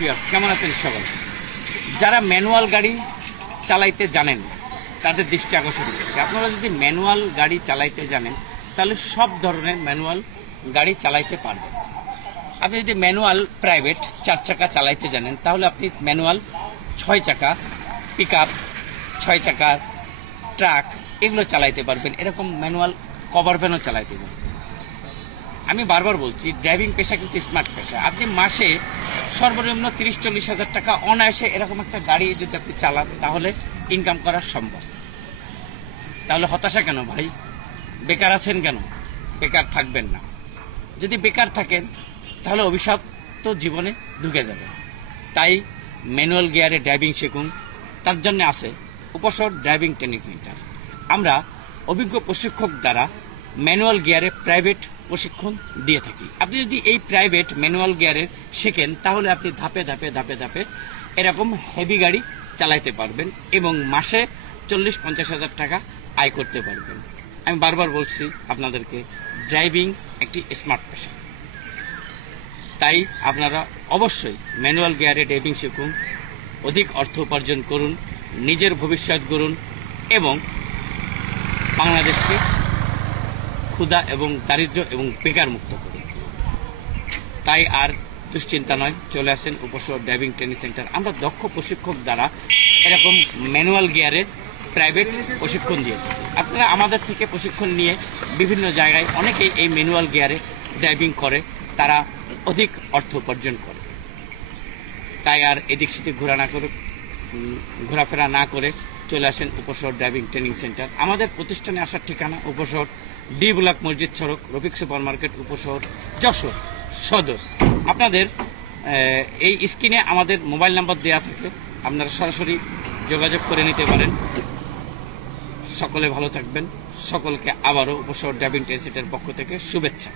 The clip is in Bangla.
ভিউয়ার্স, কেমন আছেন সবাই? যারা ম্যানুয়াল গাড়ি চালাইতে জানেন তাদের দৃষ্টি আকর্ষণ করছে। আপনারা যদি ম্যানুয়াল গাড়ি চালাইতে জানেন তাহলে সব ধরনের ম্যানুয়াল গাড়ি চালাইতে পারবেন। আপনি যদি ম্যানুয়াল প্রাইভেট 4 চাকা চালাইতে জানেন তাহলে আপনি ম্যানুয়াল 6 চাকা পিক আপ, 6 চাকা ট্রাক এগুলো চালাইতে পারবেন। এরকম ম্যানুয়াল কভার ভ্যানও চালাইতে পারবেন। আমি বারবার বলছি, ড্রাইভিং পেশা কিন্তু স্মার্ট পেশা। আপনি মাসে সর্বনিম্ন 30-40 হাজার টাকা অনায়াসে এরকম একটা গাড়ি যদি আপনি চালান তাহলে ইনকাম করা সম্ভব। তাহলে হতাশা কেন ভাই? বেকার আছেন কেন? বেকার থাকবেন না। যদি বেকার থাকেন তাহলে অভিশাপ তো জীবনে ঢুকে যাবে। তাই ম্যানুয়াল গিয়ারে ড্রাইভিং শিখুন। তার জন্য আছে উপসর ড্রাইভিং ট্রেনিং সেন্টার। আমরা অভিজ্ঞ প্রশিক্ষক দ্বারা ম্যানুয়াল গিয়ারে প্রাইভেট প্রশিক্ষণ দিয়ে থাকি। আপনি যদি এই প্রাইভেট ম্যানুয়াল গিয়ারে শেখেন তাহলে আপনি ধাপে ধাপে ধাপে ধাপে এরকম হেভি গাড়ি চালাইতে পারবেন এবং মাসে 40-50 হাজার টাকা আয় করতে পারবেন। আমি বারবার বলছি আপনাদেরকে, ড্রাইভিং একটি স্মার্ট পেশা। তাই আপনারা অবশ্যই ম্যানুয়াল গিয়ারে ড্রাইভিং শিখুন, অধিক অর্থ উপার্জন করুন, নিজের ভবিষ্যৎ গড়ুন এবং বাংলাদেশকে ক্ষুধা এবং দারিদ্র্য এবং বেকার মুক্ত করুন। তাই আর দুশ্চিন্তা নয়, চলে আসেন উপসর ড্রাইভিং ট্রেনিং সেন্টার। আমরা দক্ষ প্রশিক্ষক দ্বারা এরকম ম্যানুয়াল গিয়ারের প্রাইভেট প্রশিক্ষণ দিয়ে থাকি। আপনারা আমাদের থেকে প্রশিক্ষণ নিয়ে বিভিন্ন জায়গায় অনেকেই এই ম্যানুয়াল গিয়ারে ড্রাইভিং করে, তারা অধিক অর্থ উপার্জন করে। তাই আর এদিক সেদিক ঘোরাফেরা না করে চলে আসেন উপসর ড্রাইভিং ট্রেনিং সেন্টার। আমাদের প্রতিষ্ঠানে আসার ঠিকানা উপসর ডি ব্লক মসজিদ সড়ক, রফিক সুপার মার্কেট, উপসর, যশোর সদর। আপনাদের এই স্ক্রিনে আমাদের মোবাইল নাম্বার দেওয়া থাকে, আপনারা সরাসরি যোগাযোগ করে নিতে পারেন। সকলে ভালো থাকবেন। সকলকে আবারও উপসর ড্রাইভিং ট্রেনিং সেন্টারের পক্ষ থেকে শুভেচ্ছা।